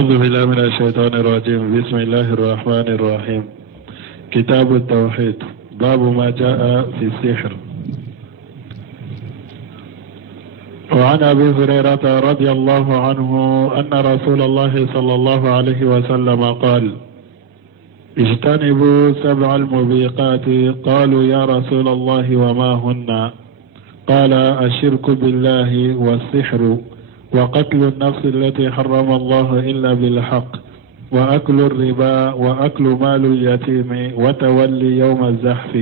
أعوذ بالله من الشيطان الرجيم. بسم الله الرحمن الرحيم. كتاب التوحيد. باب ما جاء في السحر. وعن أبي هريرة رضي الله عنه أن رسول الله صلى الله عليه وسلم قال: اجتنبوا 7 الموبقات. قالوا يا رسول الله وما هن؟ قال: الشرك بالله والسحر وقتل النفس التي حرم الله إلا بالحق وأكل الربا وأكل مال اليتيم وتولي يوم الزحف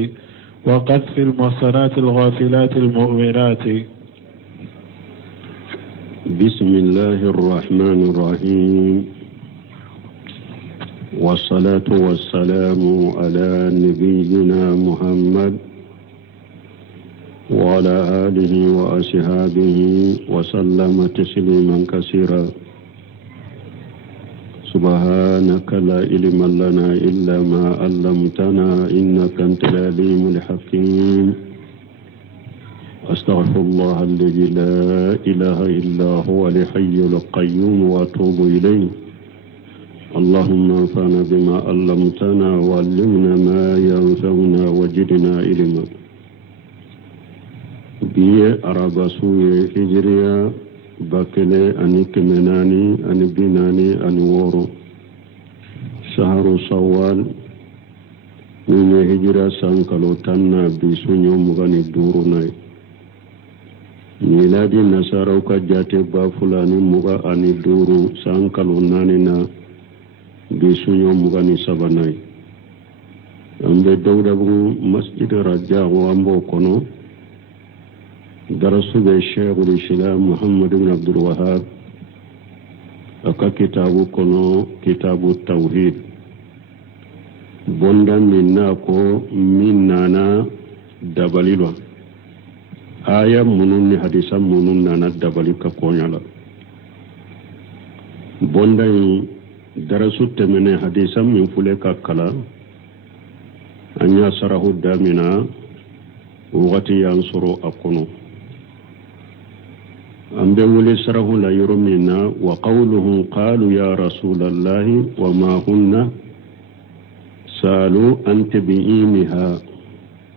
وقذف المحصنات الغافلات المؤمنات. بسم الله الرحمن الرحيم، والصلاة والسلام على نبينا محمد وعلى آله وأصحابه وسلم تسليما كثيرا. سبحانك لا علم لنا إلا ما علمتنا إنك أنت العليم الحكيم. أستغفر الله الذي لا إله إلا هو الحي القيوم وأتوب إليه. اللهم انفعنا بما علمتنا وعلمنا ما ينفعنا وزدنا علما. biye araba suye hijriya bakele ani kemenani ani binani ani woro shaharu sawal nune hijra sankalo tanna bisunyo mugani duru nay miladi nasaraw ka jate ba fulani muga ani duru sankalo nanina bisunyo mugani sabanay ambe dawda bu masjid raja wa ambo kono درسوا بالشيخ الإسلام محمد بن عبد الوهاب أكا كتابو كنو كتاب التوحيد بوندا مناكو منانا دباليلو آية منون حديثا منون نانا دبالي كونيالا بوندا درسوا تمنى حديثا من فلكا كلا أن يسره الدامنا وغتي ينصروا أكونو أمبي ولي سره لا يرمينا. وقولهم قالوا يا رسول الله وما هن؟ سألوا عن تبيينها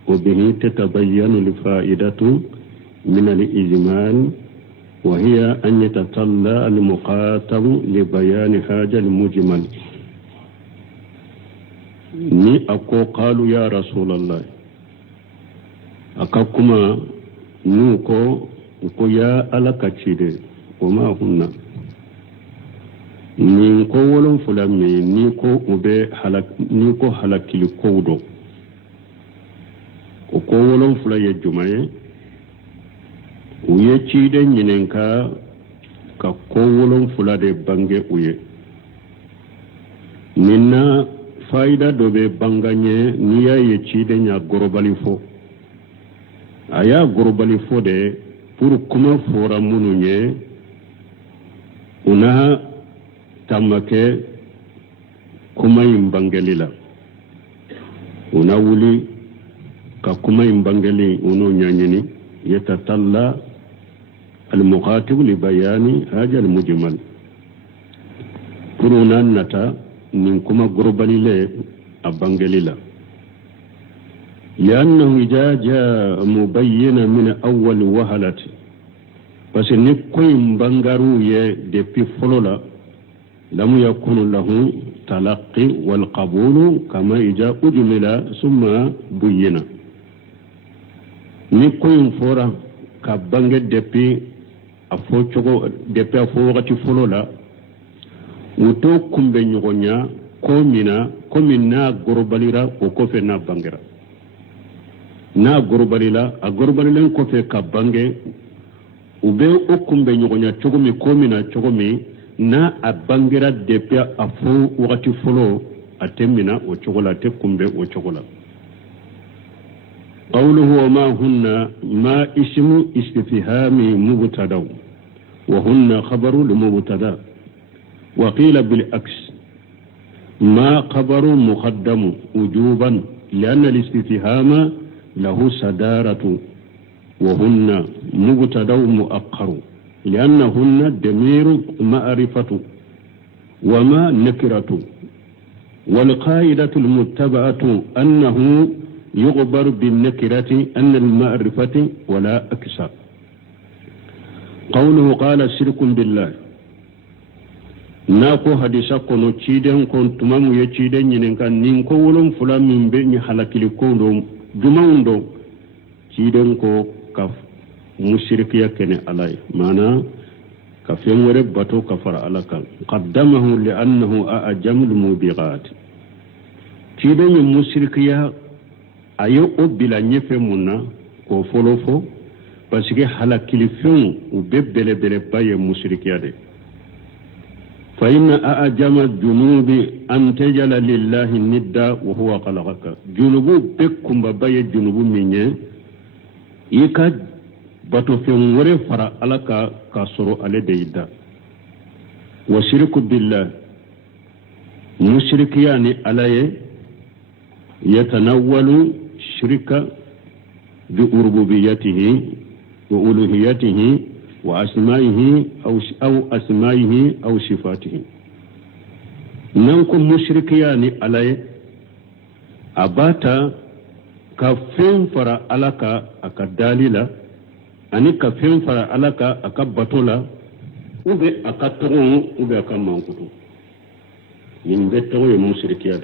وبه تتبين الفائدة من الإجمال، وهي أن يتطلع المخاطب لبيان حاجة المجمل. ني أكو قالوا يا رسول الله أكاكما نوكو ko ya alaka cide o ma hunna ni ko wolon fulame ni ko ube halakili kowdo ko wolon fulaye jumaye uye cide nyinenka ka ko wolon fulade bange uye ninna faida dobe banganye niya ye cide nya gorobali fo aya gorobali fo de pour kuma fora mununye una tamake kuma imbangelila una wuli ka kuma imbangeli uno nyanyini yatatalla al-muqatib li bayani haja al-mujmal kuruna nata nin kuma gurbalile abangelila لأنه إذا جاء مبينا من أول وهلة بس نكوين بانغارو دي فلولا لم يكن له تلقي والقبول كما إذا أجمل ثم بينا نكوين فورا كبانغ دي أفو وغتي فلولا وتو كمبين يغنيا كومينا غرباليرا وكوفينا بانغرا na gorbalila a gorbalilen kofe ka bange ube okumbe nyogonya chogomi komina chogomi na a bangera depia afu wakati folo atemina o chogola te kumbe o chogola. قوله وما هن ما اسم استفهام مبتدا وهن خبر لمبتدا وقيل بالعكس ما خبر مقدم وجوبا لأن الاستفهام له صدارة وهن مبتدا مؤخر لأنهن ضمير معرفة وما نكرة والقاعدة المتبعة أنه يغبر بالنكرة أن المعرفة ولا أكثر. قوله قال شرك بالله ناكو حديثا كونو تشيدن كون تمامو يتشيدن ينكان نينكو ولم فلان من بني حلقلي كوندو جمعوندو تشيدن كو كف مشركيا كني علي معنى كفين ورب باتو كفر علىك قدمه لأنه أعجم الموبغات تشيدن مشركيا ayo o bila nyefe munna ko folofo parce que halakili fion u bebele bele baye mushrikiya de fa inna ajama junubi an tajala lillahi nidda wa huwa khalaqaka junubu bekumba baye junubu minye ika bato fion wore fara alaka kasoro ale deida wa shirku billah mushrikiya ni alaye yatanawwalu شرك بربوبيته وألوهيته وأسمائه أو أسمائه أو صفاته ننكم مشركيان عليه أباتا كفين فرا علىك أكداليلا أني كفين فرا علىك أكبتولا وبي أكترون وبي أكمانكتو من بيتو مشركيان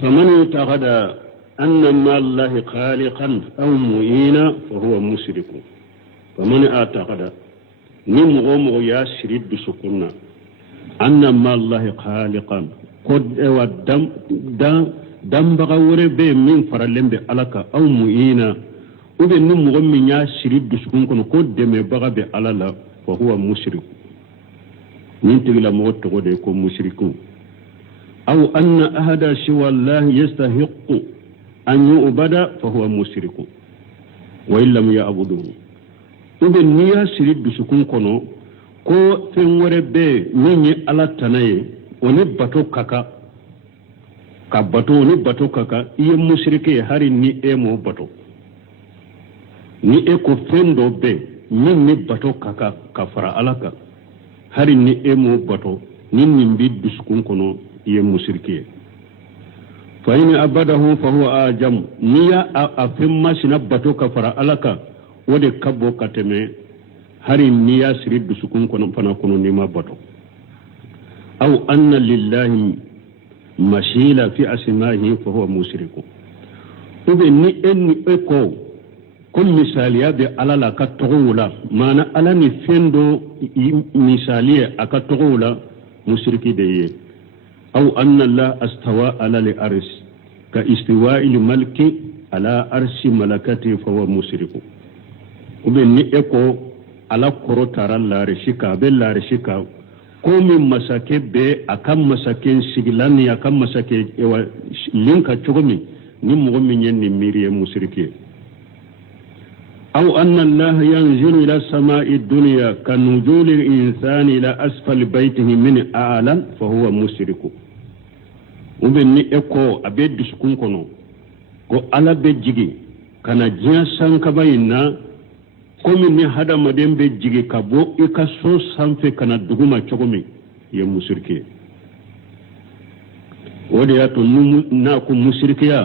فمن يتغدى أن ما الله خالقا أو معينا فهو مشرك فمن اعتقد نمغم يا شريد سكنا أن ما الله خالقا قد ودم دم بغور به من فرلم بألك أو معينا وبن نمغم يا شريد سكنا قد دم بغب ألالا فهو مشرك من تقول موت قد يكون مشرك أو أن أحد سوى الله يستحق أن يعبد فهو مشرك وإن لم يعبده وبن نيا سريد بسكون كنو كو فنور بي مني على تناي ونباتو كاكا كباتو ونباتو كاكا إيه مشركي هاري ني إيمو باتو ني إيكو فندو بي مني باتو كاكا كفر علاكا هاري ني إيمو باتو ني نبيد بسكون كنو إيه مشركي فإن أبده فهو آجم نيا أفهم سنبتو كفر ألك ودي كبو كتمي هري نيا سريد بسكون كنو فنكونو نما بطو أو أن لله مشيلة في أسمائه فهو مشرك وبني إني إكو كل مثالية بألالا كتغولا معنى ألاني فندو مثالية أكتغولا مشركي ديه أو أن الله استوى على الأرش كاستواء الملك على أرش ملكته فهو مشرك وبني إكو على كروتارا لارشيكا باللارشيكا كومي مساكي بي أكام مساكي سيغلاني أكام مساكي لينكا تشوغمي نمغمي يني ميري مشركي أو أن الله ينزل إلى السماء الدنيا كنزول الإنسان إلى أسفل بيته من أعلى فهو مشرك وبني إكو أبيد سكون كنو كو على بيجيجي كان جنسان كباينا كومي ني هذا مدين بيجيجي كابو إكا سو سانفي كان دغما تشوغمي يا مشركي ودياتو ناكو مشركيا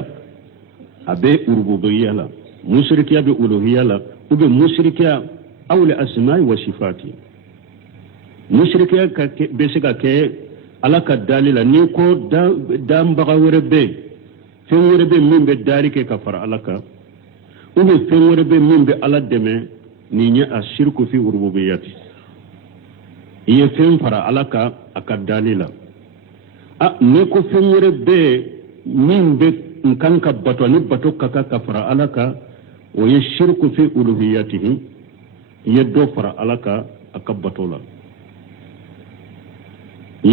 أبي أربوبيا لا مشركيا بألوهية لا وب مشركيا أو لأسماء وصفاتي مشركيا بسكا كي على كدالي لا نيكو دام بغا وربي فين وربي من بداري كي كفر على كا وب فين وربي من بألا دمي نيني الشرك في ربوبيتي هي فين فرا على كا أكدالي لا نيكو فين وربي من نكان كباتو نباتو كاكا كفر على كا ويشرك في ألوهيته يدوفر علىك أكبتولا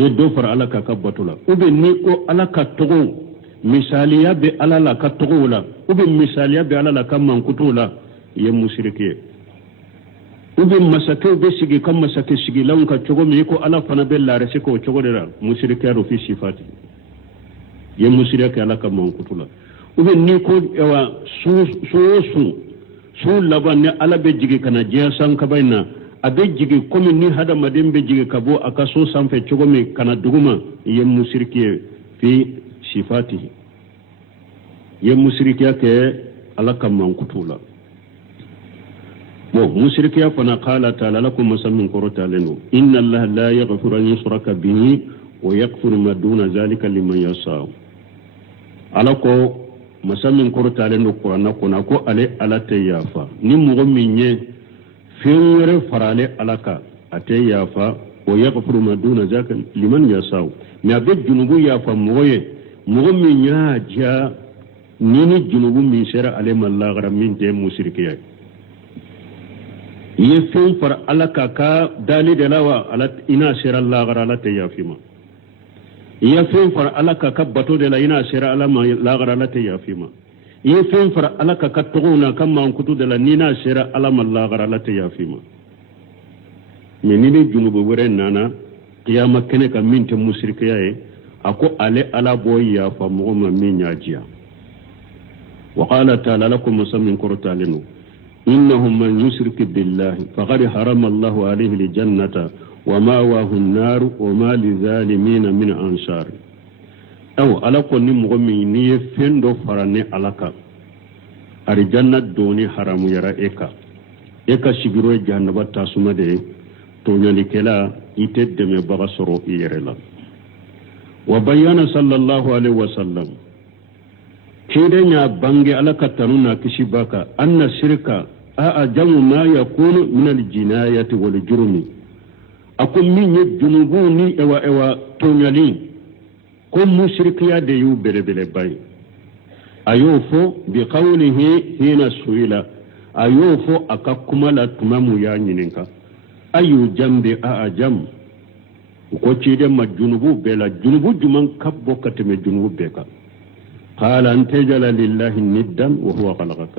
يدوفر علىك أكبتولا وبنيكو علىك تغو مثاليا بألا لك تغولا وبمثاليا بألا لك منكتولا يمشركي وبمساكي بسيجي كم مساكي سيجي لونك تغو ميكو على فنبلا رسيكو تغولا مشركي في صفاتي يمشركي علىك منكتولا ube ni ko ewa su laban ne ala be jigi kana jiya san ka bayna abe jigi komi ni hadamaden be jigi kabo akaso sanfe cogomi kana duguma ye musrikiye fi sifatihi ye musrikiya ke ala kamman kutula bo musrikiya fana qala ta'ala lakum masammin qurata lanu inna allaha la yaghfiru an yushraka bihi wa yaghfiru ma duna zalika liman yasha ala ko masammin qurata lanu qur'ana kuna ko ale ala tayafa ni mugo minye fewre farale alaka ate yafa wa yaghfiru ma duna zalika liman yasha mi abe junubu yafa moye mugo minya ja nini junubu min shara ale mallagara min de musrikiya ye fen far alaka ka dali de lawa ala ina shara lagara ala te yafima ye fen far alaka ka bato de la ina shara ala ma lagara ala te yafima ye fen far alaka ka togona kamma kutu de la nina shara ala ma lagara ala te yafima me nini junubu wore nana qiyama kene ka min te musrikiya ye ako ale ala boy yafa mo ma min yajiya وقال تعالى لكم مسمين كرتالنو إنهم من يشرك بالله فقد حرم الله عليه الجنة ومأواه النار وما للظالمين من أنصار أو على كل مؤمن يفندو فرني علىك الجنة دوني حرام يرى إكا شبيرو جهنم تاسوما دي تونيالي كلا يتدم بغسرو إيرلا وبيان صلى الله عليه وسلم كيدنا بانجي على كتنونا كشباكا أن الشركة أعجم ما يكون من الجناية والجرم أكون من الجنوبوني إوا تونيالين كم مشركيا ديو بلبل باي أيوفو بقوله هنا سويلا أيوفو أكاكما لا تمامو يانينكا أيو جنب أعجم وكوشيدة ما جنوبو بلا جنوبو جمان كبو كتم جنوبو بيكا قال أن تجعل لله ندا وهو خلقك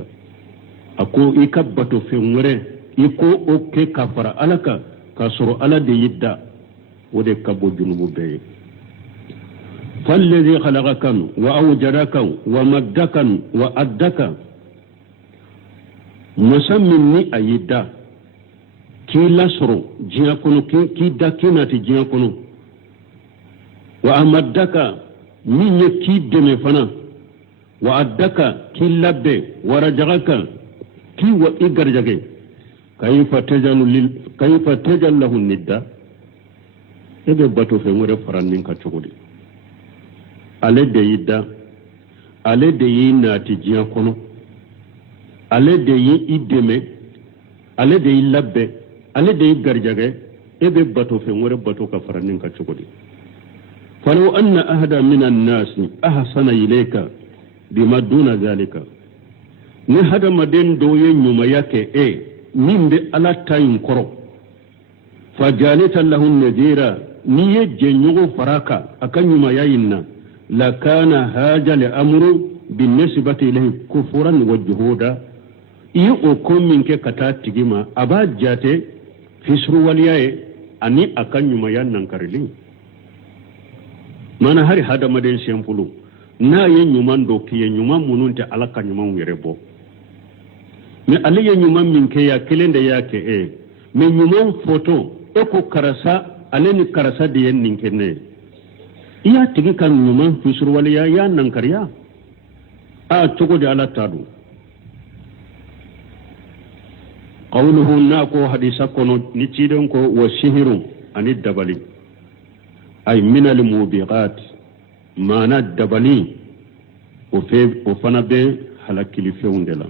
أكو إكبتو في عمره إكو أوكي كفر ألك كسر على دي يدى ودي كبو جنوب بي فالذي خلقك وأوجدك ومدك وأدك مسمني أيدا كي لسرو جيكونو كي داكيناتي جيكونو وأمدك من يكي دمي فنا وأدك كي لبي ورجعك كي وإقرجك كيف تجعل له الندى إذا باتو في مرة فرانين كتشغلي ale de yi da ale de yi naati diɲɛ kɔnɔ ale de yi i dɛmɛ ale de yi labɛn ale de yi garijɛgɛ e bɛ bato fɛn wɛrɛ bato ka fara nin kan cogo di falaw anna ahada min annasi ahsana ilayka bima duna zalika ni hadamaden dɔw ye ɲumanya kɛ min bɛ ala ta in kɔrɔ fajalita lahu nadira ni ye jɛɲɔgɔn fara kan a ka ɲumanya in na لكان هذا الأمر بالنسبة إليه كفرا وجهودا يؤكم منك كتات تجمع أباد جاتي في سروالياء أني أكن يميان ننكرلين mana hari hada maden sempulu na ye nyuman do kiye nyuman mununte alaka nyuman wirebo me ale ye nyuman minke ya kelende yake me nyuman foto eko karasa ale ni karasa de yen ninkene iya tigi kan nyuman fisur waliya ya nankariya a togo de ala tadu qawluhu nako hadisa kono ni cidon ko wa sihiru ani dabali ay min al mubiqat mana dabali o fana be halakili feundela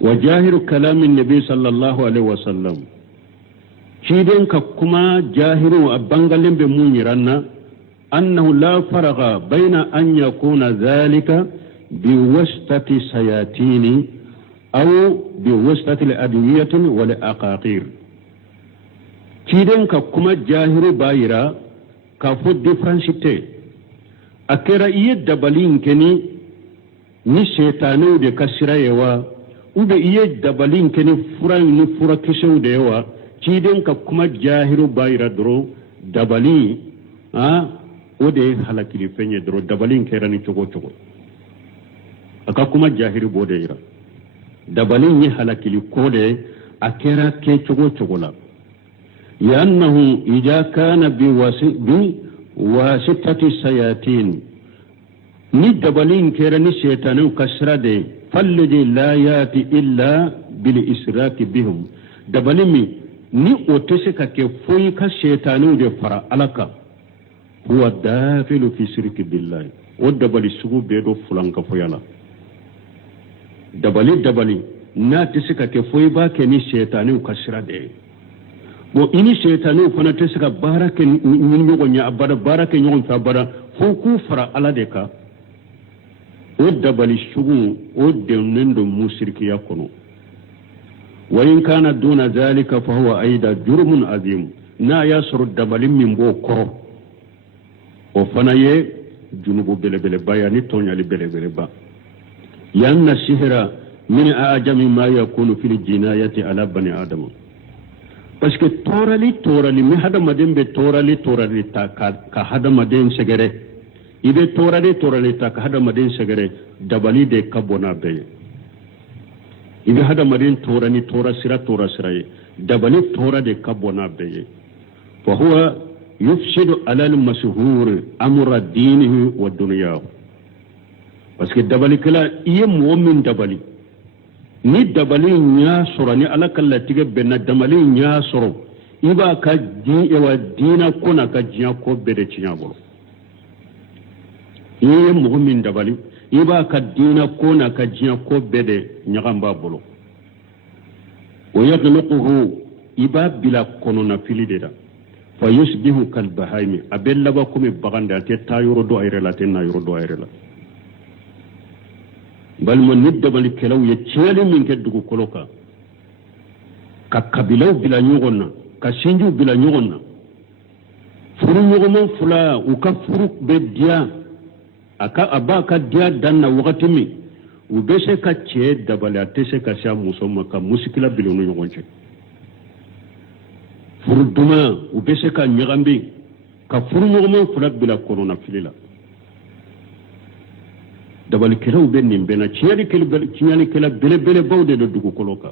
wa jahiru kalami nabi sallallahu alaihi wasallam cidon ka kuma jahiru abangalin be munyiranna أنه لا فرق بين أن يكون ذلك بواسطة سياتين أو بواسطة الأدوية والأقاقير كيدن كما جاهر بايرا كفو ديفرانشيتي أكرا إيه دبالين كني ni shetanu de kasira yawa ube iye dabalin kene furan ni fura kisau da yawa kiden ka kuma jahiru bayira dro dabali ode halakili fenye dro dabalin kera ni chogo aka kuma jahiru bode ira dabalin ni halakili kode akera ke chogo chogola li'annahu idha kana biwasitati sayatin ni dabalin kera ni shaytanu kasrade falladhi la yati illa bil israki bihum dabalimi ni otese ka ke foyi ka shaytanu de fara alaka huwa dafilu fi shirki billahi o dabali sugu bedo fulanka foyala dabali na tese ka ke foyi ba ke ni shaytanu kasrade bo ini shaytanu fana tese ka barake ni nyogo nya abara barake nyogo fa bara fo ku fara ala de ka o dabali sugu o denendo musirkiya kono wa in kana duna zalika fa huwa aida jurmun azim na yasru dabali min bo koro o fana ye junubu belebele bayani tonyali belebele ba yanna sihra min ajami ma yakunu fil jinayati ala bani adam parce que torali mi hada madembe torali ta ka hada maden segere ibe torali ta ka hada maden segere dabali de kabona be ibe hada maden tora sira ye dabali tora de kabona be fa huwa yufsidu ala al-mashhur amra dinihi wa dunyahu parce que dabali kala iye mu'min dabali ni dabali nya soro ni ala kala tige benna dabali nya soro iba ka di ewa dina kona ka jiya ko bede cinya bolo iye mu'min dabali iba ka dina kona ka jiya ko bede nyagamba bolo wa yaghluquhu iba bila kono na filideda fa yusbihu kal bahaimi abella ba kumi baganda te tayuro do ayrela te na yuro do ayrela bal mo nidda bal kelaw ye ciali min ke dugu koloka ka kabilaw bila nyogonna ka sinju bila nyogonna furu nyogoma fula u ka furu be dia aka abaka dia danna wakati mi u bese ka ce dabala te se ka sha musoma ka musikila bilonu nyogonche furu duma u bese ka nyagambi ka furu nyogoma fula bila korona filila dabal kelaw ben nim bena ciali kela bele bawde do dugu koloka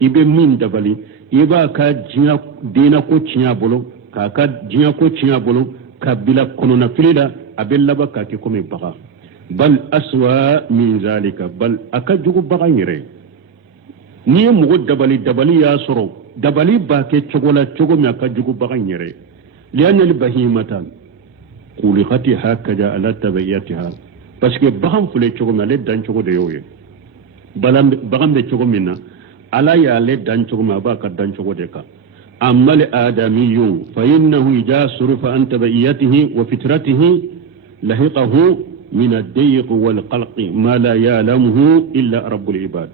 ibe min dabali iba ka jinya dina ko cinya bolo ka jinya ko cinya bolo ka bila kono na filida abella ba ka ke kome baga bal aswa min zalika bal aka jugu baga ngire ni mo dabali ya soro dabali ba ke chogola mi aka jugu baga ngire lianna al bahimatan quliqati hakaja ala tabayatiha parce que bagam fule chogo ma le dan chogo de yoye bagam de chogo minna ala ya le dan chogo ma ba ka dan chogo de ka amal adamiyun fa innahu yajsuru fa anta bayatihi wa fitratihi lahiqahu min ad-dayq wal qalq ma la ya'lamuhu illa rabbul ibad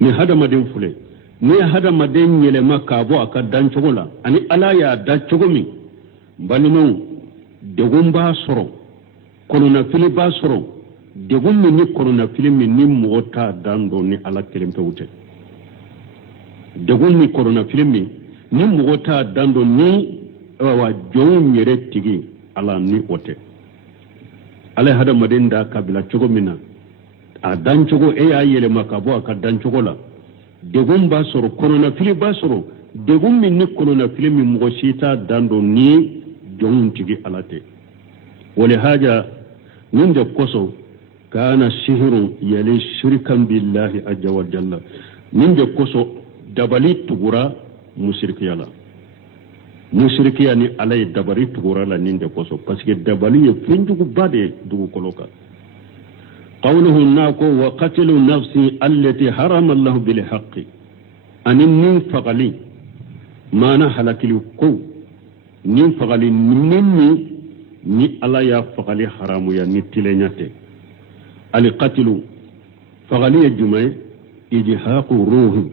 ni hada madin fule ni hada madin yele makabo aka dan chogo la ani ala ya da chogo mi balino de gumba soro korona fili ba soro degun min ni korona fili min ni mota dando ni ala kelim pewute degun ni korona fili min ni mota dando ni wa jowu nyere tigi ala ni ote ala hada madinda kabila chogo mina a dan chogo e ya yele makabo aka dan chogo la degun ba soro korona fili ba soro degun min ni korona fili min mo sita dando ni jowu tigi alate wala haja من جكوسو كان السحر يلي شركا بالله عز وجل من جكوسو دبلي تغورا مشرك يلا مشرك يعني علي دبلي تغورا لا نين جكوسو باسكو دبلي فينجو بادي دو كولوكا قوله ناكو وقتل النفس التي حرم الله بالحق ان من فقلي ما نحلك لكو نين فقلي نيني ni ala ya fagali haramu ya ni tilenyate al qatlu fagali ya jumay ijhaqu ruhi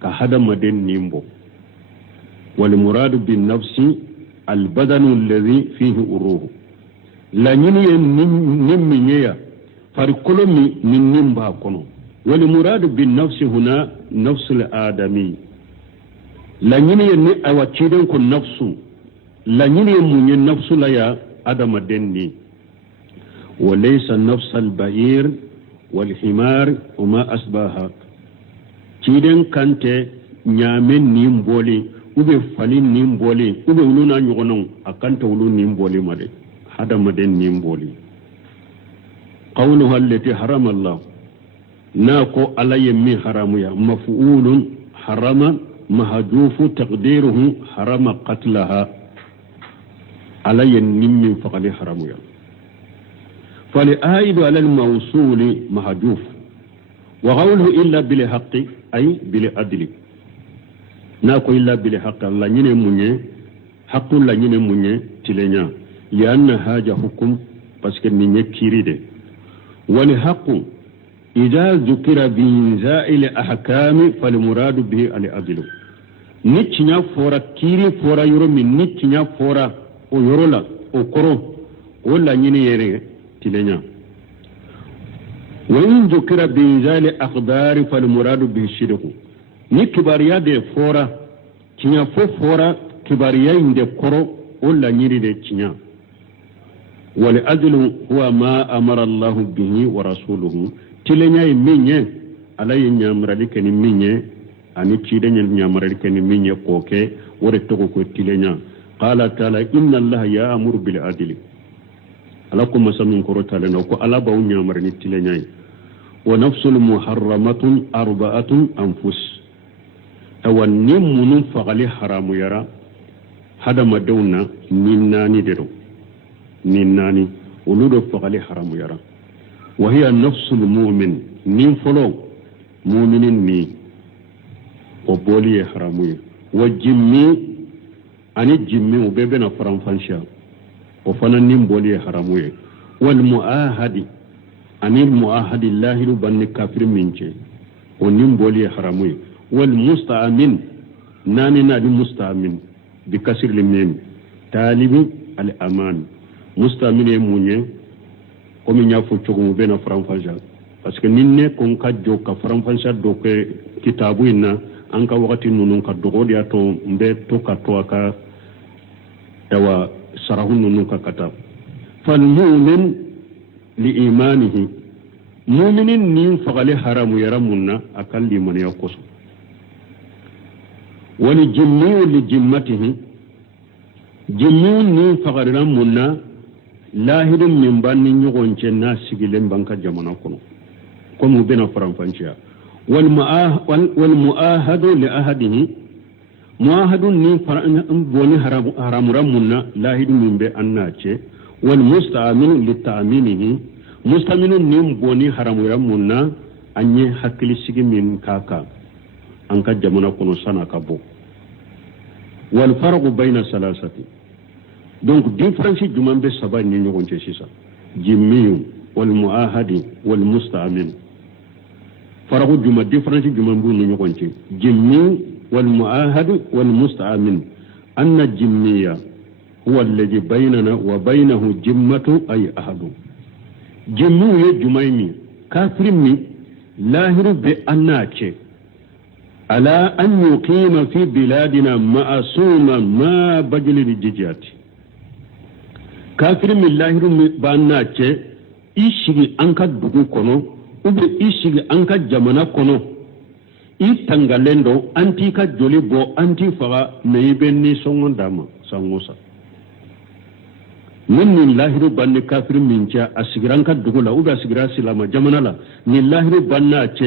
ka hada maden nimbo wal murad bin nafsi al badan alladhi fihi uruhu la nyini nimmi nyeya far kolomi min nimba kono wal murad bin nafsi huna nafs al adami la nyini ni awachiden ko nafsu la nyini munye nafsu la ya adama denni وليس نفس البعير والحمار وما أسباها ciden kante nyamen nim boli ube falin nim boli ube uluna nyogonon akanta ulu nim boli made hada maden nim boli qawluha allati harama Allah nako alaye mi haramu ya maf'ulun harama mahjufu taqdiruhu harama qatlaha alaye nimmin faqali haramu ya فالآيد على الموصول محذوف وقوله إلا بالحق أي بالعدل ناكو إلا بالحق الله نيني مونيه حق الله نيني مونيه تلينيا لأن هذا حكم باسكو نيني كيريدي والحق إذا ذكر بإنزاء الأحكام فالمراد به العدل نيتشنا فورا كيري فورا يورو من نيتشنا فورا او يورولا او كرو ولا نيني يري تلينيا وإن ذكر بإنزال أخبار فالمراد به الشرك ni kibariya de fora kinya fo fora kibariya inde koro wala nyiri de kinya wal adlu huwa ma amara Allah bihi wa rasuluhu tilenya minye alay nyamrali ken minye ani cide nyamrali ken minye koke wore to ko tilenya qala ta'ala inna Allah ya'muru bil adli alakum masamin koro ta'ala ko ala baw nyamrali tilenya wa nafsul muharramatun arba'atun anfus awan nimmunun fagali haramu yara hada madawna ninnani dedo ninnani uludo fagali haramu yara wa hiya nafsul mu'min nin folo mu'minin ni o boli haramu wa jimmi ani jimmi o bebe na faranfansha o fana nin boli haramu wal muahadi ani muahadi llahi banni kafir minche o nin boli haramu والمستأمن ناني نادي مستأمن بكسر الميم طالب الأمان مستأمن يموني كومي نيافو تشوغو بين فرانفانشا باسكو نيني كون كاجو كا فرانفانشا دوك كتابو إنا أنكا وقتي نونون كا دوغوديا تو مبي تو كا توكا دوا سراهون نونون كا كتاب فالمؤمن لإيمانه مؤمن نين فغالي حرام يرمونا أكال لمن يقصو ولجميع لجمته جميع نين فغرنا منا لاهد من بان نيغون جنا سيغلن بانكا جمانا كونو كومو بينا فرانفانشيا والمؤاهد لأحده مؤاهد نين فران بوني حرام رمنا لاهد من بي أناتي والمستأمن للتأمينه مستأمن نين بوني حرام رمنا أني حكلي سيغي من كاكا anka jamana kono sana ka bo wal farqu bayna salasati donc différence juman be saba ni nyogon ci sisa jimmiyu wal muahadi wal musta'min farqu juma différence juman bu nyogon ci jimmi wal muahadi wal musta'min anna jimmiya huwa alladhi baynana wa baynahu jimmatu ay ahadu jimmu ye jumayni kafirmi lahiru be annace على أن يقيم في بلادنا معصوما ما بجل الجيجات كافر من الله باناتش إيشي أنك دقو كونو وبي إيشي أنك جمانا كونو إيتانغالندو أنتي كجولي بو أنتي فغا نيبني سونغ داما سانغوسا من الله بان كافر من جا أسيغران كدقو لا وبي أسيغران سلاما جمانا لا من الله باناتش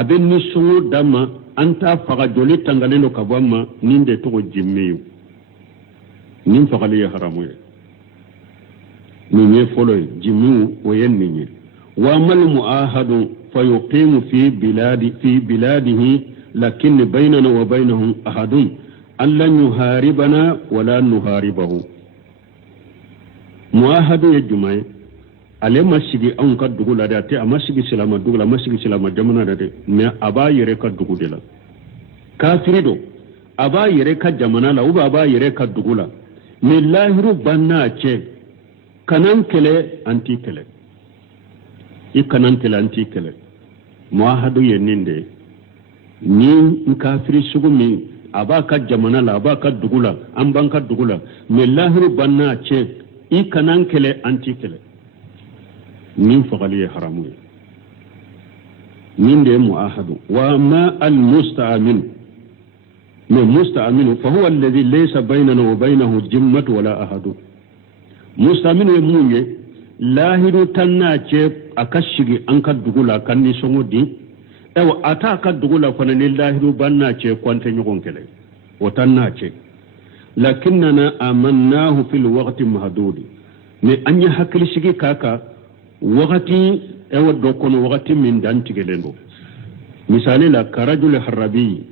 أبني سونغ داما anta faga joli tangaleno kabama ninde to jimmiyu nin fagali haramu ni ne folo jimmu o yenni wa mal muahadu fayuqimu fi biladihi lakin baynana wa baynahum ahadun alla yuharibana wala nuharibahu muahadu yajmai ale masigi an ka dugu la da te amasigi silama dugu la masigi silama jamana da de me aba yere ka dugu de la kafirido aba yere ka jamana la uba aba yere ka dugu la me lahiru banna ce kanan kele anti kele i kanan kele anti kele muahadu yeninde ni kafiri sugu mi aba ka jamana la aba ka dugu la an ban ka dugu la me lahiru banna ce i kanan kele anti kele min fagali haramu من ده مؤاهد وما المستأمن من مستأمن فهو الذي ليس بيننا وبينه جمة ولا أحد مستأمن يموني لاهر تناتي أكشغي أنك دغولا كان سونو دي أو أتاك دغولا فنن لاهر بناتي كوانت نيغون كلي وتناتي لكننا آمناه في الوقت محدود mais anya hakili shigi kaka wakati ewa dokono wakati min dantigelendo misali la karajul harabi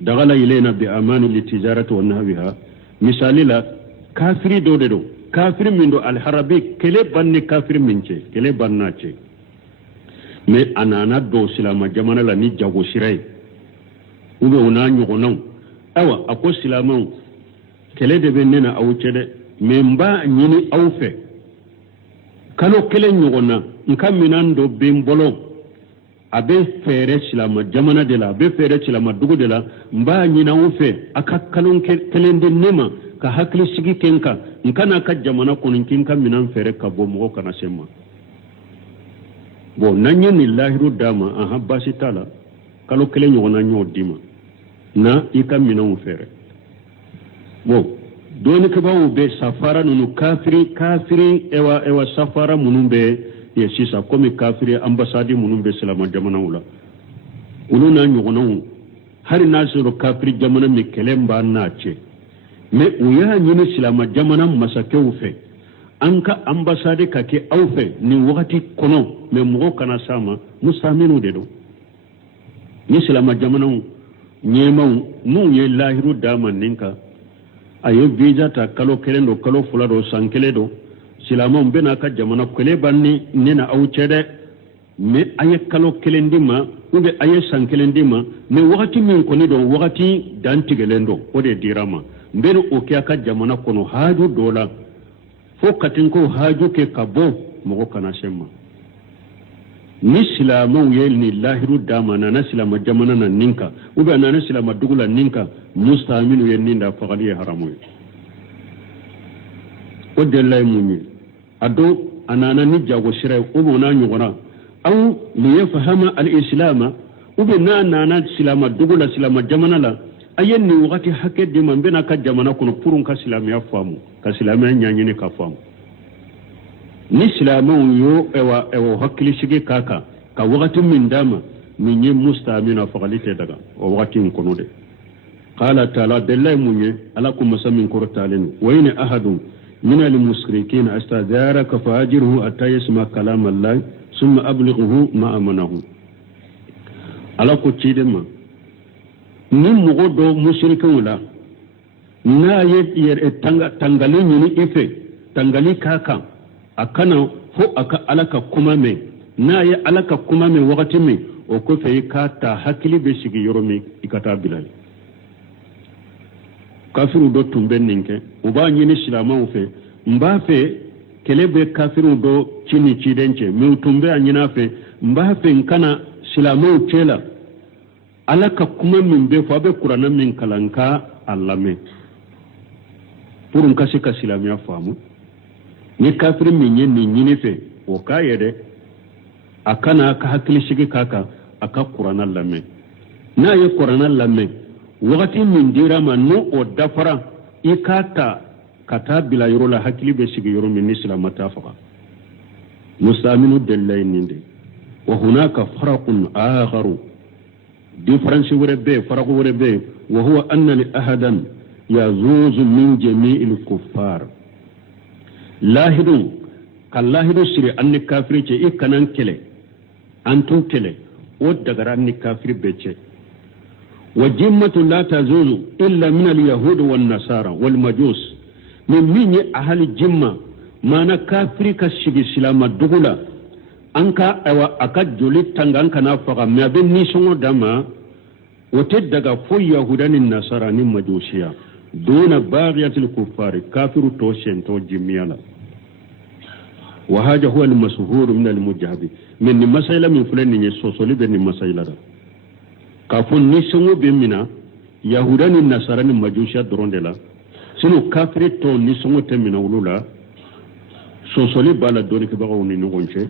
dagala ilayna bi amani litijarati wa nahwiha misali la kafiri do kafiri min do al harabi kele banni kafiri mince kele bannace mais anana do silama jamana la ni jago shirai ube una nyugonaw awa ako silamaw kele de benena awucede mais mba ñini aw fe kalo kele ñogona nkam minan do bembolo abe fere silama jamana de la abe fere silama dugu de la mba ñina aw fe aka kalon kelende nema ka hakli sigi kenka nkana ka jamana kono kinka minan fere ka bo mo kana sema bo nanyi ni lahiru dama ahabba sitala kalo kele ñogona ñodima na ika minan fere bo doni ke bawo be safara nunu kafiri ewa safara munumbe ye sisa komi kafiri ambassade munumbe salama jamana wula uluna nyogona hari nasiro kafiri jamana mi kelemba nace me uya nyini salama jamana masakew fe anka ambassade kake awfe ni wakati kono me mugo kana sama musaminu dedo ni salama jamana nyema nu ye lahiru dama ninka aye visa ta kalo kelendo kalo fulado sankeledo silama mbena ka jamana kele banni nena awcede me aye kalo kelendima ube aye sankelendima me wakati min koni do wakati dantigelendo ode dirama mbeno okia ka jamana kono haju dola fo katinko haju ke kabo mogo kana sema ni silama yel ni lahiru dama na silama jamana na ninka ube na silama dugula ninka mustaminu yenninda faqali haramu o delay mumi ado anana ni jago shiray ubo na nyugona aw li yafhama al islam ube na silama dugula silama jamana la ayenni wakati hakke de man bena ka jamana kono purun ka silama ya famu ka silama ya nyanyine ka famu ni silama yo ewa hakkili shige kaka ka wakati min dama min ye mustamina faqali te daga o wakati kono de قال تعالى دلله مني ألاكم مسمين كرتالين وين أحد من المشركين استجارك فأجره حتى يسمع كلام الله ثم أبلغه ما أمنه ألاكم تشيدما من مغدو مشركون لا نا تنغالي ني إفه تنغالي كاكا أكنا هو أكا ألاكا كمامي نا ألاكا كمامي وقتمي وكفي كاتا حكلي بشيكي يرومي إكتا بلالي kafiru do tumben ninke uba nyini silamaw fe mba fe kelebe kafiru do chini chidenche me tumbe anyina fe mba fe nkana silamaw chela alaka kuma min be fa be qur'ana min kalanka allame purun kasi ka silamiya famu ni kafiru min nyini nyini fe o kayede akana ka hakili shigi kaka aka qur'ana allame na ye qur'ana allame wakati min dirama no o dafara ikata kata bila yoro la hakili be sigi yoro min islam tafaqa mustaminu dallay ninde wa hunaka farqun akharu difference wurebe farqu wurebe wa huwa anna li ahadan yazuzu min jami'il kuffar lahidu kallahidu siri anni kafiri ce ikanan kele antun kele o daga anni kafiri bece وجمة لا تزول إلا من اليهود والنصارى والمجوس من مين أهل الجمة ما نكافري كشجي سلام الدغلا أنك أو أكاد جولي تنغان كنافقا ما بين نيسون دما وتدغا فو يهودان النصارى المجوسية دون باغية الكفار كافر توشين تو جميالا وهذا هو المشهور من المجاهد من مسائل من فلان يسوسولي بين مسائل kafun ni songo be mina yahuda ni nasara ni majusha doronde la sino kafiri to ni songo te mina ulula sosoli bala doni ke bawo ni ngonche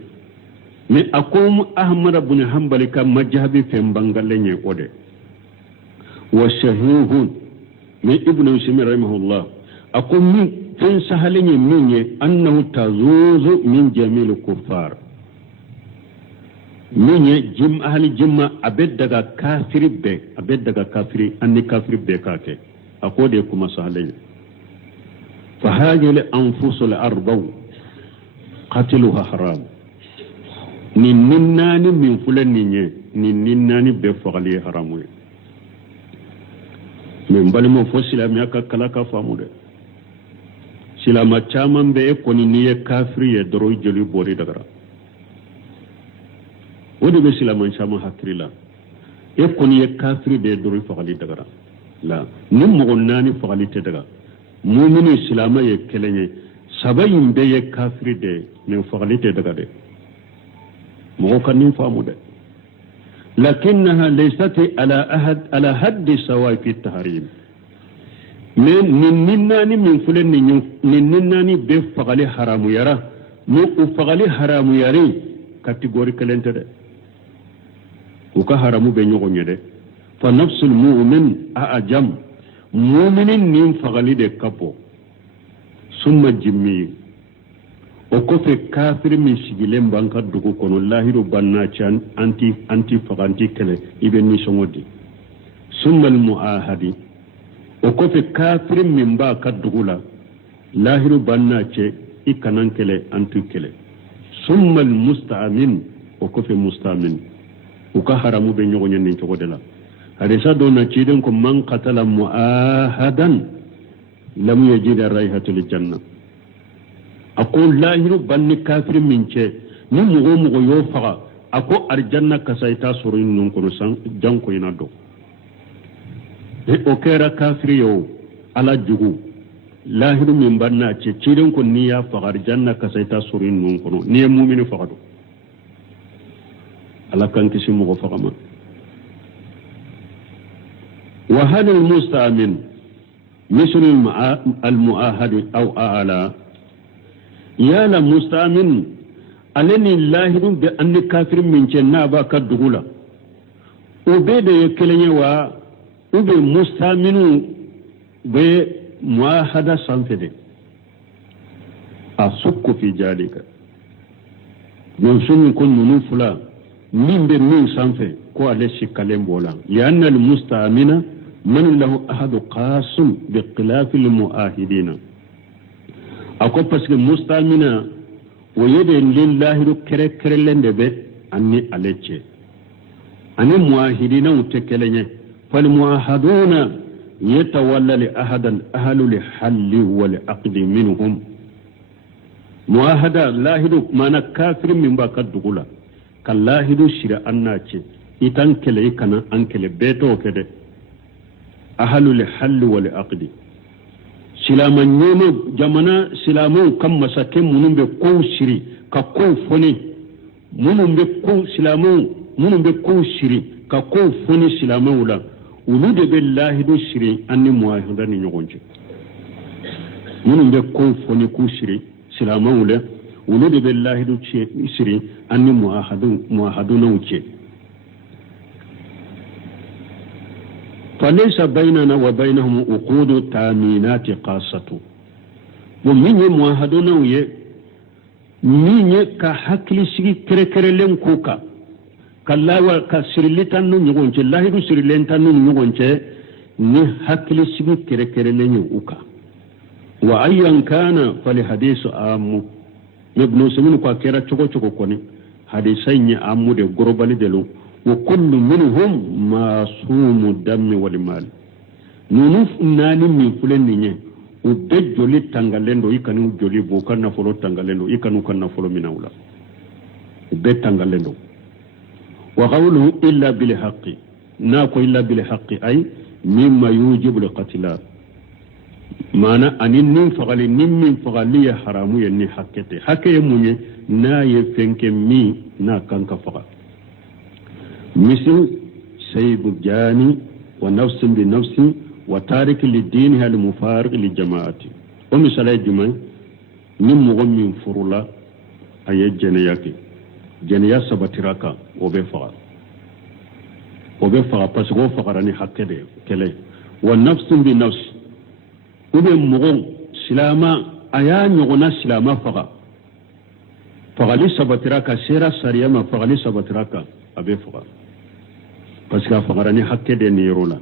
mais akom ahmad ibn hanbali ka majhabi fembangalenye ode wa shahihun mais ibnu usaymin rahimahullah akom min fen sahalenye minye annahu tazuzu min jamil kuffar minye jim ahli jimma abed daga kafiri anni kafiri be kake akode kuma sahalenye fa hadhihi al anfus al arba qatluha haram ni ninnani min fulanni ni ninnani be fagali haramu min balimo fo silami aka kala ka famu de silama caman be ko ni niye kafiri ye doro jeli bori dagara wodi be silama caman hakrila e ko ni ye kafiri de doro fagali dagara la ni mo nani fagali te daga mu'minu silama ye kelenye sabayin be ye kafiri de min fagali te daga de mo kan nim famu de لكنها ليست على حد سواء في التحريم من نناني من فلان نناني بفغلي حرام يرى مو فغلي حرام يري كاتيجوري كلنت ده وكا حرام بينو نيده فنفس المؤمن اعجم مؤمن نين فغلي ده كابو ثم جمي o kofe kafir min sigilen banka dugu kono lahiru banna can anti faganti kele ibe ni songodi summal muahadi o kofe kafir min ba ka dugula lahiru banna ce ikanan kele antu kele summal musta'min o kofe musta'min o ka haramu be nyogo nyen ni to godela hadisa do na ciden ko man qatala muahadan lam yajid raihatul janna ako lahiru banni kafir mince ni mugo yo faga ako arjanna kasaita surin nun kono san janko ina do e o kera kafir yo ala jugu lahiru min banna ce ciren ko ni ya faga arjanna kasaita surin nun kono ni mu'minu faga do ala kan kisi mugo faga ma wa hal al musta'min misl al mu'ahad aw a'la yala mustamin alani lahidun be anni kafir min cenna ba ka dugula ube da yekelenye wa ube mustaminu be muahada sanfede asukku fi jalika non sunu kun nunu fula min be min sanfe ko ale shikalen bola yanna al mustamina man lahu ahadu qasum bi khilaf al muahidina ako parce que mustamina wo yede lillahi ru kere lende be anni alece ani muahidina utekelenye fal muahaduna yatawalla li ahadan ahlu li halli wa li aqdi minhum muahada lahidu mana kafir min ba kadugula kallahidu shira annace itan kele ikana ankele beto kede ahlu li halli wa li aqdi silama nyoma jamana silamu kam masake munun be ko shiri ka ko foni munun be ko silamu munun be ko shiri ka ko foni silamu wala ulude billahi do shiri anni muahida ni nyogonje munun be ko foni ku shiri silamu wala ulude billahi do shiri anni muahadu na uche فليس بيننا وبينهم عقود تامينات قاصة ومن موحدون ويه من كحكل سي كركرلن كوكا كلا وكسرلتان نيغونچ الله دو سرلنتان نيغونچ ني حكل سي كركرلن يوكا وايا كان فالحديث عام ابن سمين كو كيرا چوكو كوني حديثين عام دي غروبالي دلو وكل منهم معصوم الدم والمال نونف ناني من فلن ني وبجولي تانغالندو يكانو جولي بوكانا فلو تانغالندو يكانو كانا فلو مناولا وبتانغالندو وقوله الا بالحق ناكو الا بالحق اي مما يوجب القتل معنى ان نين فغالي حرام يني حقته حكي مني نا يفنك مي نا كانك فغال مثل سيب الجاني ونفس بنفس وتارك للدين المفارق للجماعة ومثال الجماعة من مغم فرولا أي جنياك jeniya sabatiraka o be faga parce que o fagarani hakke de kele wa nafsun bi nafs ube mogon silama aya ñogona silama faga fagali sabatiraka sera sariyama fagali sabatiraka abe faga parce que a fagarani hakke de ni yorola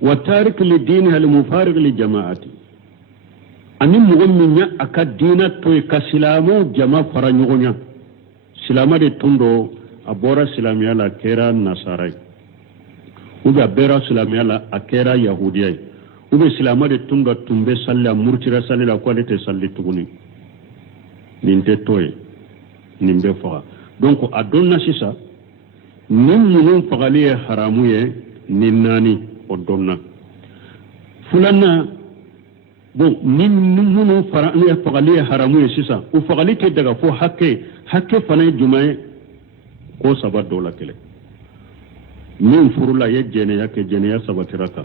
wa tarik li dini al mufariq li jamaati ani mogon minya aka dina toy ka silamo jama fara ñogonya silama de tundo abora silamiya la kera nasarai ube abera silamiya la akera yahudiyai ube silama de tundo tumbe salla murtira salla ko alete salli tuguni ninte toy nimbe faga donc adonna sisa nin munun fagali haramu ye ninnani odonna fulanna bon nin munun fagali haramu ye sisa u fagali te daga fo hakke fana jumaye ko sabat dola kele min furula ye jeneya sabatiraka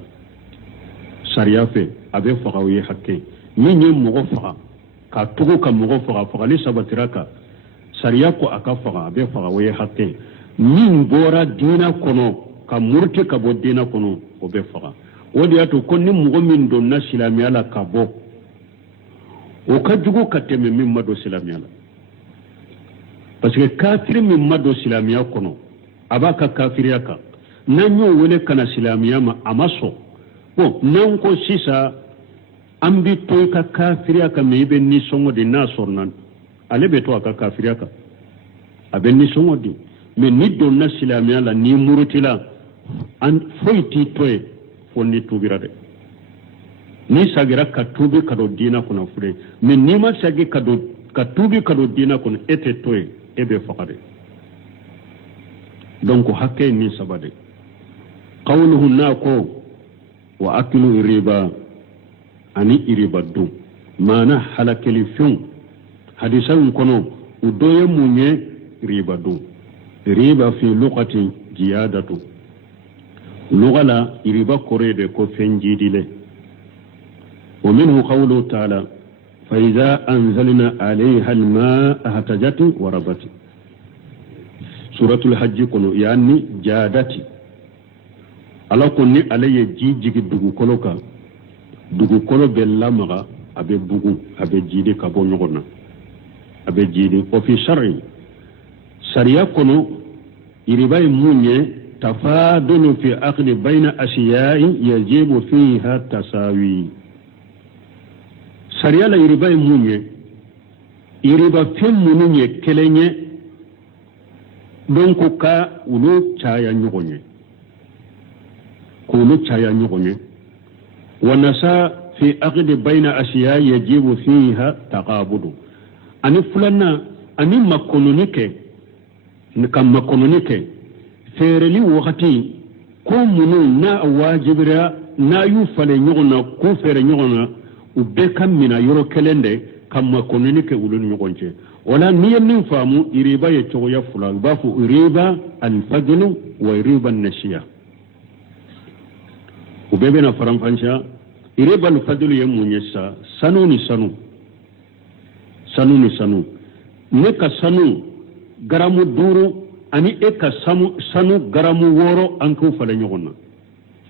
sariya fe abe faga ye hakke min ye mogo faga ka tugu ka mogo faga fagali sabatiraka sariya ko aka faga abe faga ye hakke min bora dina kono ka murti ka bo dina kono o be faga o de yato ko ni mogo min donna silamiya la ka bo o ka jugu ka teme min mado silamiya la parce que kafiri min mado silamiya kono aba ka kafiriya ka nan yo wele kana silamiya ma amaso bon nan ko sisa an bi to ka kafiriya ka me be ni songo de na sornan ale be to ka kafiriya ka abe ni songo di mais ni donna silamiya la ni murutila an foyti toy fonni tubira de ni sagira ka tubi ka do dina kuna fure mais ni ma sagi ka tubi ka do dina kuna ete toy ebe fakade donc hakke ni sabade qawluhu nako wa akilu riba ani iriba du mana halakeli fiun hadisan kono udoye munye riba du riba fi luqati jiyadatu lugala iriba korede ko fenjidile wa minhu qawluhu ta'ala فإذا أنزلنا عليها الماء اهتجت وربت سورة الحج كنو يعني جادتي ala ko ni ale ye ji jigi dugukolo kan dugukolo bɛ lamaga a bɛ bugu a bɛ jidi ka bɔ ɲɔgɔn na a bɛ jidi o fi sari sariya kɔnɔ iriba ye mun ye tafadulu fi aqli bayna asiyai yajibu fiha tasawi sariya la iriba ye mun ye iriba fɛn minnu ye kelen ye donc ka olu caya ɲɔgɔn ye k'olu caya ɲɔgɔn ye wa nasa fi aqdi bayna asiya yajibu fiha taqabudu ani fulanna ani makononi kɛ ka makononi kɛ feereli wagati ko minnu n'a wajibira n'a y'u falen ɲɔgɔn na k'u feere ɲɔgɔn na u bɛɛ ka mina yɔrɔ kelen de ka makononi kɛ olu ni ɲɔgɔn cɛ wala n'i ye min faamu iriba ye cogoya fila u b'a fɔ iriba alfadlu wa iriba nasiya u bɛɛ bɛna faranfasiya iriba alfadlu ye mun ye sa sanu ni sanu ne ka sanu garamu 5 ani e ka sanu garamu 6 an k'u falen ɲɔgɔn na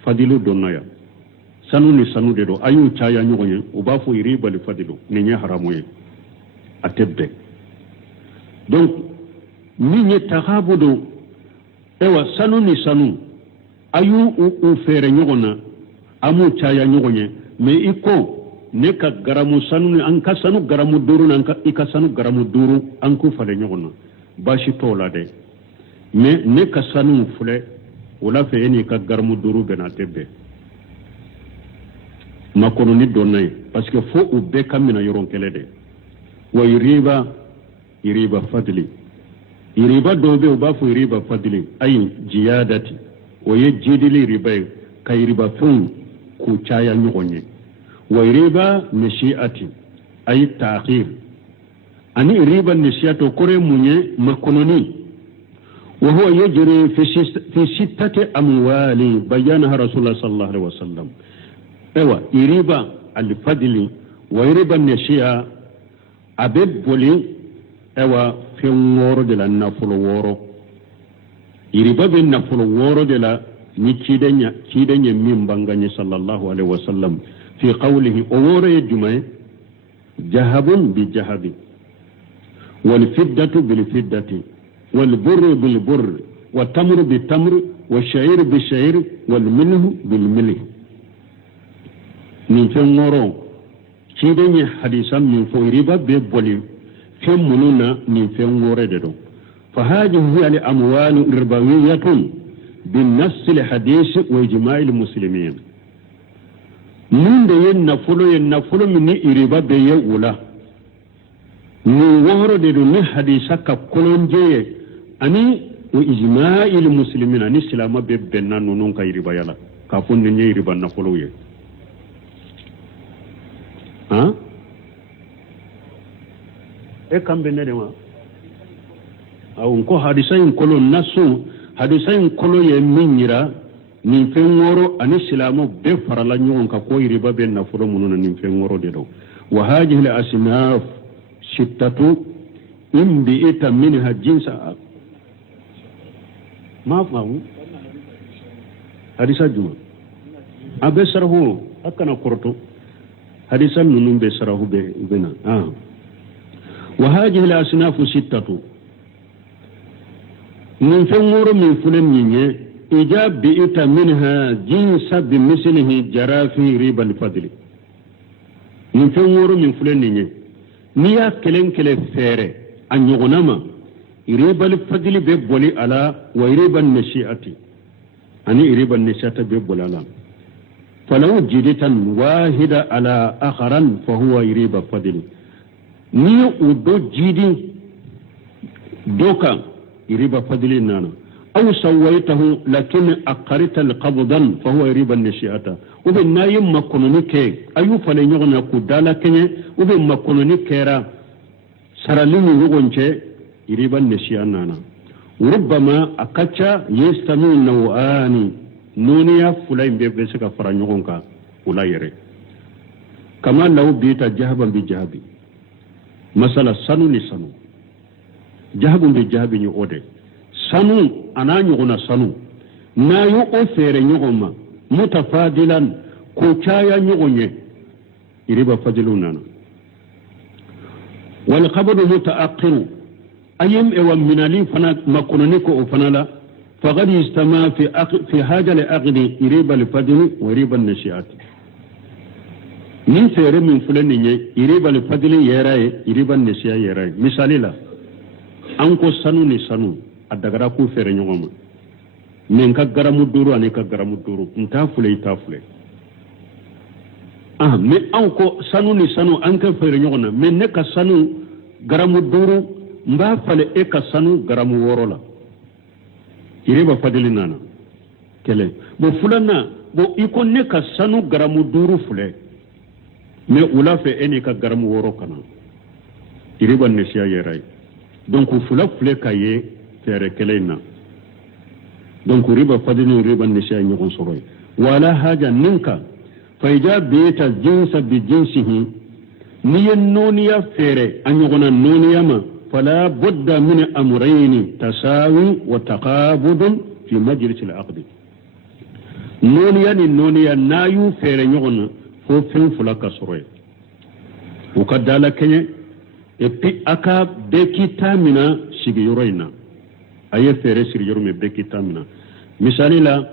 fadilu donna ya sanu ni sanu de do ayu caya ɲɔgɔn ye u b'a fɔ iriba alfadlu nin ye haramu ye a tɛ bɛn donc min ye taqabudu ewa sanu ni sanu ayu u feere ɲɔgɔn na amu caya ɲɔgɔn ye mais i ko ne ka garamu sanu ni an ka sanu garamu 5 na i ka sanu garamu 5 an k'u falen ɲɔgɔn na baasi t'o la dɛ mais ne ka sanu filɛ wala fɛ e n'i ka garamu 5 bɛnna tɛ bɛn makononi donna ye parce que fo u bɛɛ ka mina yɔrɔ kelen de wa iriba fadli iriba dɔw bɛ u b'a fɔ iriba fadli ayi jiyadati o ye jidili riba ye ka iriba fɛnw k'u caya ɲɔgɔn ye wa iriba nasiati ayi ta'khir ani iriba nasiato kore mun ye makononi wa huwa yajri fi sittati amwali bayanaha rasulullah sallallahu alaihi wasallam ewa iriba alfadli wa iriba nasia abe boli ewa fen woro de la nafolo woro iriba be nafolo woro de la ni kidenya min banganye sallallahu alaihi wasallam fi qawlihi o woro e jumay jahabun bi jahabi wal fiddatu bil fiddati wal burru bil burr wa tamru bi tamr wa sha'ir bi sha'ir wal milhu bil milh min fen woro kidenya hadisan min fo iriba be boli fen mununa min fen woro de do فهذه هي الأموال الربوية بالنص الحديث وإجماع المسلمين من ده ينفلو من إربا بيولا من وهر ده حديثة كولونجي أني وإجماع المسلمين أني سلامة ببنا نونك إربا يلا كافون نيني إربا نفلو يه ها؟ إيه كم بنا دي ما؟ awon ko hadisayin kolo nasu hadisayin kolo ye minyira nin fen woro ani silamo be farala nyon ka ko riba be na furo mununa nin fen woro de do wa hadhihi al asnaf sittatu imbi ita minha jinsa ma fa'u hadisa juma abe sarahu akana korto hadisan nunun be sarahu be bena wa hadhihi al asnaf sittatu من فنور من فلم ينye إجاب بئت منها جنس بمثله جرى في ريب الفضل من فنور من فلم ينye نيا كلن كله فيره أن يغنما ريب الفضل ببولي على وريب النشيئة أني ريب النشيئة ببولي على فلو جدتا واحدة على آخرا فهو ريب الفضل نيا ودو جدي دوكا ربا فضل نانا أو سويته لكن أقرت القبضا فهو ربا النشيئة وبالنايم ما كنوني كي أيو فلن يغنى كدالا كي وبما كنوني كيرا سرالين يغنى ربا النشيئة نانا وربما أكتشا يستمع نوعاني نونيا فلاين بيبسك فران يغنى ولا يري كما لو بيت جهبا بجهبي مثلا سنو لسنو jahabun be jahabi ni ode sanu ana nyuguna sanu na yo o fere nyugoma mutafadilan ko kaya nyugonye iriba fadiluna wal qabdu mutaaqqiru ayim ewa minali fana makunani ko fanala faqad istama fi haja li aqdi iriba al fadl wa iriba an nashiat min fere min fulani nye iriba al fadl yeraye iriba an nashiya yeraye misalila an ko sanu ni sanu a dagara ku fere ɲɔgɔn ma mais nka garamu duuru ani ka garamu duuru n t'a fule i t'a fule mais an ko sanu ni sanu an ka fere ɲɔgɔn na mais ne ka sanu garamu duuru n b'a fale e ka sanu garamu wɔɔrɔ la iriba fadili nana kelen bon filanan bon i ko ne ka sanu garamu duuru filɛ mais wula fɛ e n'i ka garamu wɔɔrɔ kana iriba nesiya yɛrɛ ye donc fula file ka ye fɛɛrɛ kelen in na donc riba fadili riba nesiya ye ɲɔgɔn sɔrɔ ye wala haja ninka faija beta jinsa bi jinsihi ni ye nɔniya fɛɛrɛ a ɲɔgɔnna nɔniya ma fala budda min amrayni tasawi wa taqabudun fi majlis al-aqd nɔniya ni nɔniya n'a y'u fɛɛrɛ ɲɔgɔn na fo fɛn fila ka sɔrɔ ye u ka dala kɛɲɛ et puis aka beki tamina sigiyɔrɔ in na a ye fɛɛrɛ siri yɔrɔ min beki tamina misali la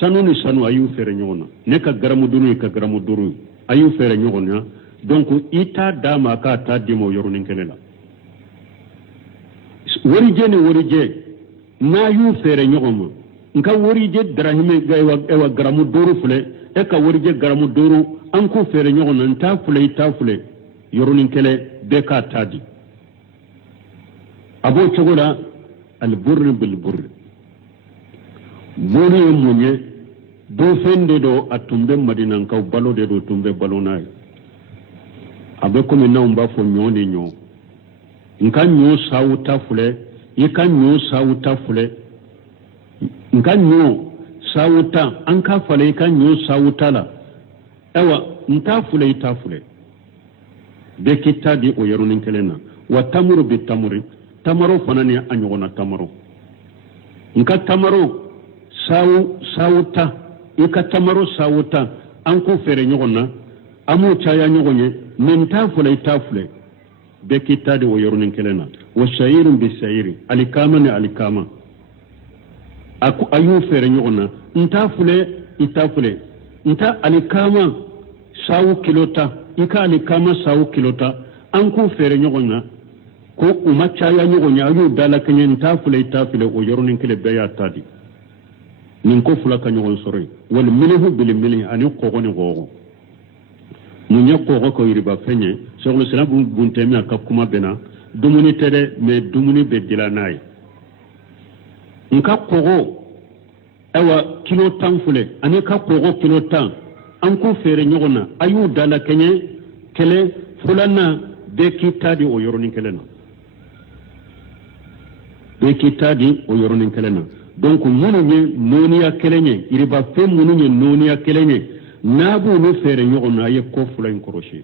sanu ni sanu a y'u fɛɛrɛ ɲɔgɔn na ne ka garamu duuru ka garamu duuru a y'u fɛɛrɛ ɲɔgɔn na donc i t'a d'a ma k'a t'a d'i ma o yɔrɔnin kelen la warijɛ ni warijɛ n'a y'u fɛɛrɛ ɲɔgɔn ma n ka warijɛ darahime ewa garamu duuru filɛ e ka warijɛ garamu duuru an k'u fɛɛrɛ ɲɔgɔn na n t'a filɛ i t'a filɛ yɔrɔnin kelen bɛɛ k'a ta di a b'o cogo la aliburri biliburri bori ye mun ye donfɛn de don a tun bɛ madinankaw balo de don tun bɛ balo n'a ye a bɛ komi n'anw b'a fɔ ɲɔ ni ɲɔ n ka ɲɔ sawu ta filɛ i ka ɲɔ sawu ta filɛ n ka ɲɔ sawu ta an ka falen i ka ɲɔ sawu ta la ayiwa n t'a filɛ i t'a filɛ bɛɛ k'i ta di o yɔrɔnin kelen na wa tamuru bi tamuri tamaro fanani anyogona tamaro nka tamaro sawuta ika tamaro sawuta an ku fere nyogona amu chaya nyogonye min tafule tafule be kitade wo yornin kelena wa shayirun bi shayiri alikama ni alikama aku ayu fere nyogona ntafule itafule nta alikama sawu kilota ika alikama sawu kilota an ku fere nyogona ko umachaya nyogonya ayu dala kenye ntafule itafule wo yornin kele be ya tadi nin ko fula ka nyogon sore wal milhu bil milhi ani ko ni gogo munya ko yiriba fenye soglo sala bunte mi akakuma bena dumuni tere me dumuni be dilanai nka kogo ewa kilo tan fule ani ka kogo kilo tan an ko fere nyogona ayu dala kenye kele fulana be kitadi o yoroni kelena be kitadi o yoroni kelena donc munu nye noniya kelenye iriba fe munu nye noniya kelenye nabu no fere nyogona aye ko fula inkoroshi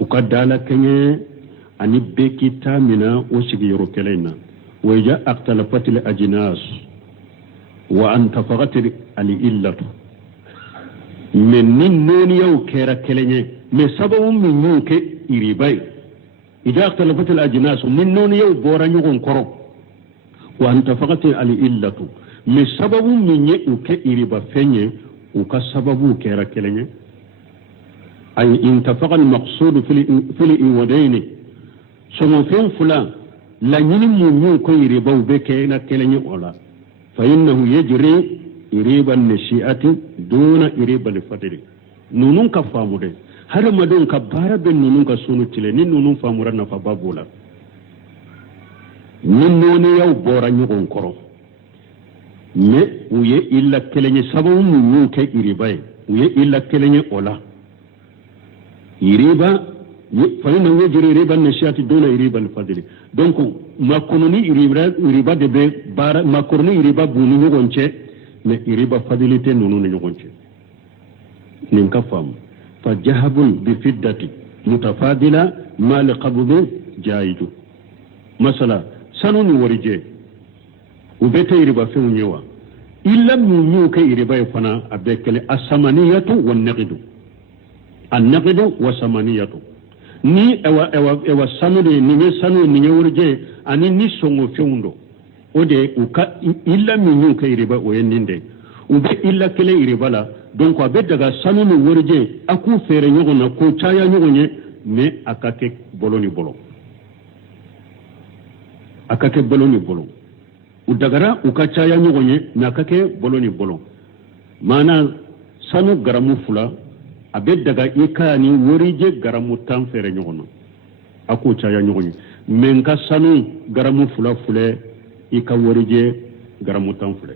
ukadala kenye ani bekita mina o sigi yoro kelena wayja aqtalafatil ajnas wa antafaqatil al illatu men nin noniya kera kelenye me sababu min yuke iribai ida aqtalafatil ajnas min noniya bora nyogon koro wa antafaqatil al illatu me sababu min yuke iriba fenye uka sababu kera kelenye ay intafaqa al-maqsud fil iwadaini somo fen fula la nyini munyu ko iriba ubeke na kelenye ola fa innahu yajri iriba an-nashi'ati duna iriba al-fadli nunun ka famude har madon ka bara ben nunun ka sunu tile ni nunun famura na fa babula nin noni yaw bora nyugon koro me uye illa kelenye sababu mu ke iribaye uye illa kelenye ola iriba fa ina wajiri riba nashati dona iriba al-fadli donc makononi iriba de be bara makononi iriba bunu ngonche me iriba fadilite nonu ngonche nin ka fam fa jahabun bi fiddati mutafadila ma li qabdi jaidu masala sanuni warije ubete iriba fe unyewa illa mu ke iriba fana abekele asamaniyatu wan naqidu an-naqidu wa samaniyatu ni ewa sanude ni sanu ni warije ani ni songo feundo ode uka illa mu ke iriba o yendinde ube illa kele iriba la donc abe daga sanuni warije aku fere nyogo na ko chaya nyogo nye me akake boloni bolo akake boloni bolo udagara ukachaya nyogonye nakake boloni bolo mana sanu garamu fula abe daga ikani worije garamu tan fere nyogono aku chaya nyogonye menka sanu garamu fula fule ika worije garamu tan fule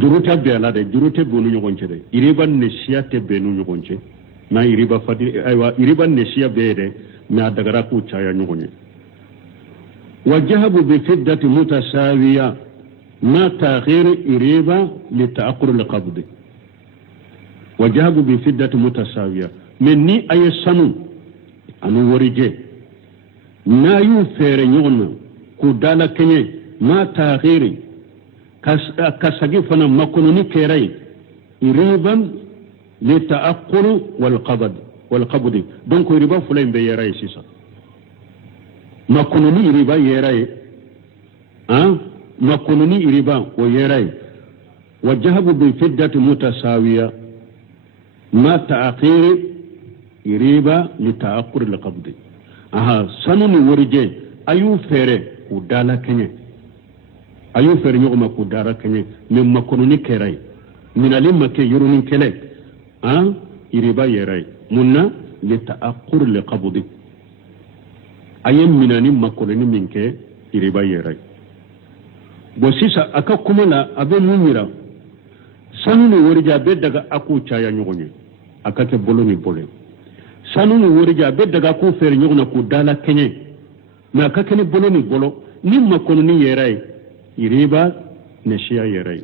juruta be ala de jurute bonu nyogonche de iriba nesiya te benu nyogonche na iriba fadi aywa iriba nesiya be de na dagara ku chaya nyogonye وجهب بفدة متساوية ما تغير إريبا لتأقر القبض وجهب بفدة متساوية مني أي سنو أنو ورجي ما يفير نيون كدالا كني ما تغير كسجفنا مكنوني كيري إريبا لتأقر والقبض دونك إريبا فلين بيراي سيسا makononi iriba yeraye makononi iriba o yeraye wajahabu bi fiddati mutasawiya ma ta'khir iriba li ta'aqqur al qabd sanuni warije ayu fere udala kenye ayu fere nyoma ku dara kenye min makononi keray min alimma ke yuruni kele iriba yeraye munna li ta'aqqur al qabd ayem minani makoleni minke iriba yeray bo sisa aka kumala abe mumira sanuni worija be daga aku chaya nyogonye aka ke boloni bole sanuni worija be daga ku fer nyogona ku dala kenye na aka kene boloni bolo ni makoleni yeray iriba neshiya yeray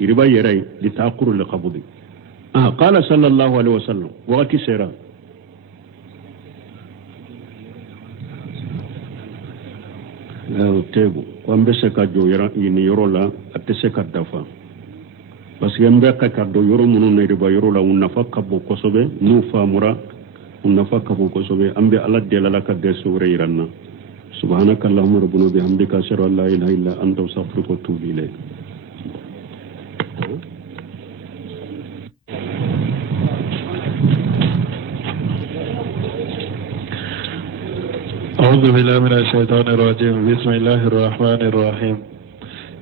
iriba yeray li taquru li qabdi qala sallallahu alaihi wasallam waqti sira tebu ko ambe se ka jo ini yoro la ate se ka dafa parce que ambe ka do yoro munu ne ba yoro la unna fakka bo kosobe nu famura unna fakka bo kosobe ambe ala de la ka de sure iranna subhanaka allahumma rabbuna bihamdika ashhadu an la ilaha illa anta astaghfiruka wa atubu ilayk. أعوذ بالله من الشيطان الرجيم. بسم الله الرحمن الرحيم.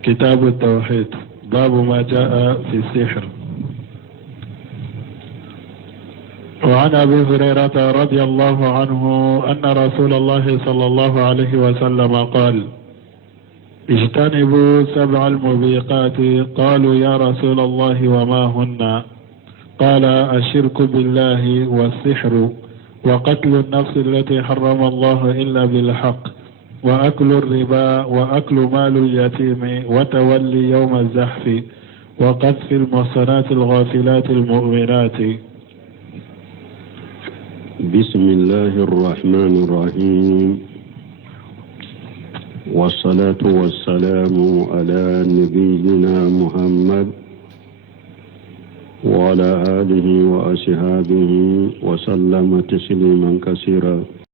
كتاب التوحيد. باب ما جاء في السحر. وعن أبي هريرة رضي الله عنه أن رسول الله صلى الله عليه وسلم قال: اجتنبوا 7 الموبقات. قالوا يا رسول الله وما هن؟ قال: الشرك بالله والسحر وقتل النفس التي حرم الله إلا بالحق وأكل الربا وأكل مال اليتيم وتولي يوم الزحف وقذف المحصنات الغافلات المؤمنات. بسم الله الرحمن الرحيم والصلاة والسلام على نبينا محمد وعلى آله وأصحابه وسلم تسليما كثيرا.